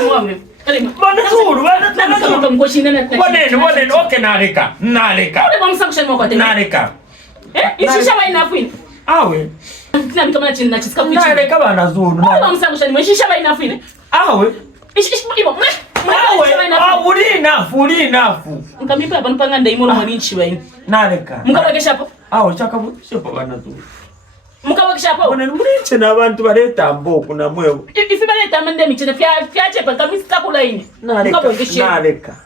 wewe. Bwana zuru, bwana okay naleka. Kwa msakusha mwako tena. Naleka. Ishisha wa inafini. Awe. Tina mtomana chini na chisika kuichi. Naleka bwana zuru. Kwa msakusha ni ishisha wa inafini. Awe. Ibo. Uri nafu. Nkamipa hapa nipanga ndaimoro mwaninchi wa ini. Naleka. Mukabakisha hapo. Awe chakabu shepo bwana zuru. Mukabakisha hapo. Bwana muliche na abantu baleta mboko na mwewe. Ifi baleta mande michene fya chepa kamisa kula ini. Naleka.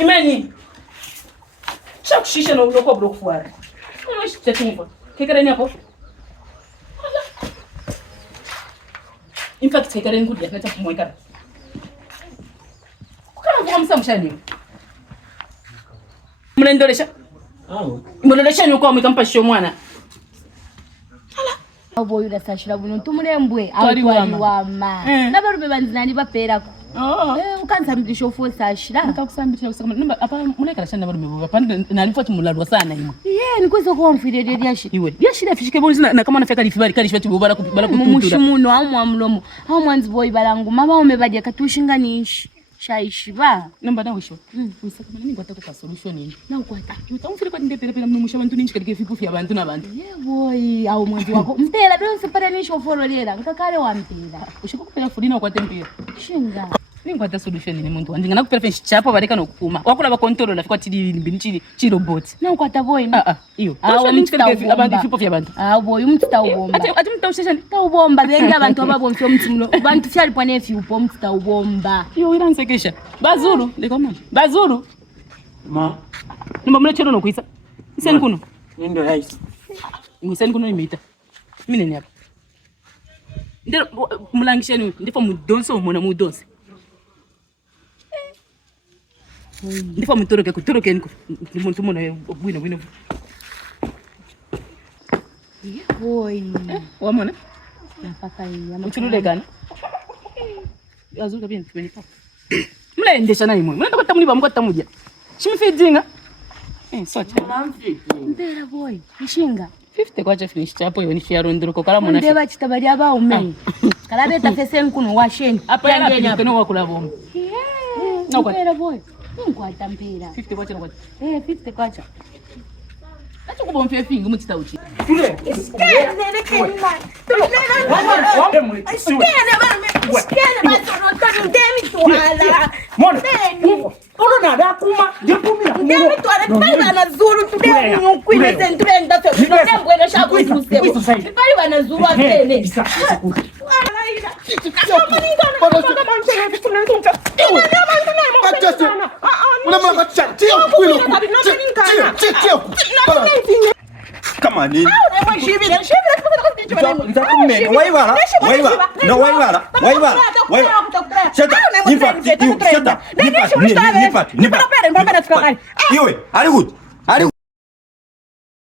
Imeni. Chakushisha na uloko block fuara. Wewe shitativo. Kekereni hapo. In fact, kekereni good ya nata kumweka. Kukana kwa msamshani. Mnaendelesha? Mnaendelesha ni kwa mtampa shio mwana. Abo yura sashira buno tumurembwe awaliwama. Nabaru bebanzani baperako. Ukansambisha ofo sashira. Nitakusambisha kusema namba apa muleka shanda bado mebaba. Pande nalifoti mulalwa sana imwe. Nikozo kwa mfirere lyashira. Iwe. Lyashira fishike bonzi na kama nafika lifibali kali shwati bala kututura. Mumushimuno amwa mlomo. Aho mwanzi boy balangu mama umebaje katushinganishi. Shaishiba. Namba na wisho. Usaka mimi ngwataka ka solution ni. Na ukwata. Utamfiri kwa ndepele pela mnumusha abantu ninchi kalike fipu fya abantu nabantu. Boy, au mwanzi wako. Mpela don't separate oforo lera. Nkakale wa mpela. Ushikukufanya fulina ukwate mpira. Shinga. Ningwata solution ni muntu wandinga nakupela fenshi chapo bareka nokukuma. Wakula ba control la fikwa tidi mbini chi robot. Na ukwata boy. Iyo. Awo ninchi kalike abantu fipu fya abantu. Boy, umtita ubomba. Ati mtaushesha ta ubomba bengi abantu ababomfye umtsimlo. Abantu fyali pwane fiupo umtita ubomba. Iyo iransekesha. Bazulu, ndiko mama. Bazulu. Ma. Nimba mule chero nokuisa. Iseni kuno. Ndio haisi. Iseni kuno imita. Mine ni hapa. Ndero mulangisheni ndifo mudonso mona mudonse. Ndifo mutoroke niko. Muntu mona bwino. Boy. Wamona? Nafaka ya. Uchulule gani? Azuka bien tumenika. Mnaendesha naye mwe. Mnaenda kwa muniba mko tamuja. Shimfidinga. Socha. Mbera boy. Mshinga. 50 kwacha finish chapo yo ni share ndruko kala mona. Ndeba chitabali aba ume. Kala beta fese nkuno washeni. Apa yana pito no wakula bomba. No kwa. Mbera boy. Ngwata mbera. 50 kwacha kwacha. 50 kwacha. Acha kubomfia fingi mutita uchi. Tule. Kama nini? Nitakumena waibala. No waibala. Shut up. Nipati. Iwe, ali good.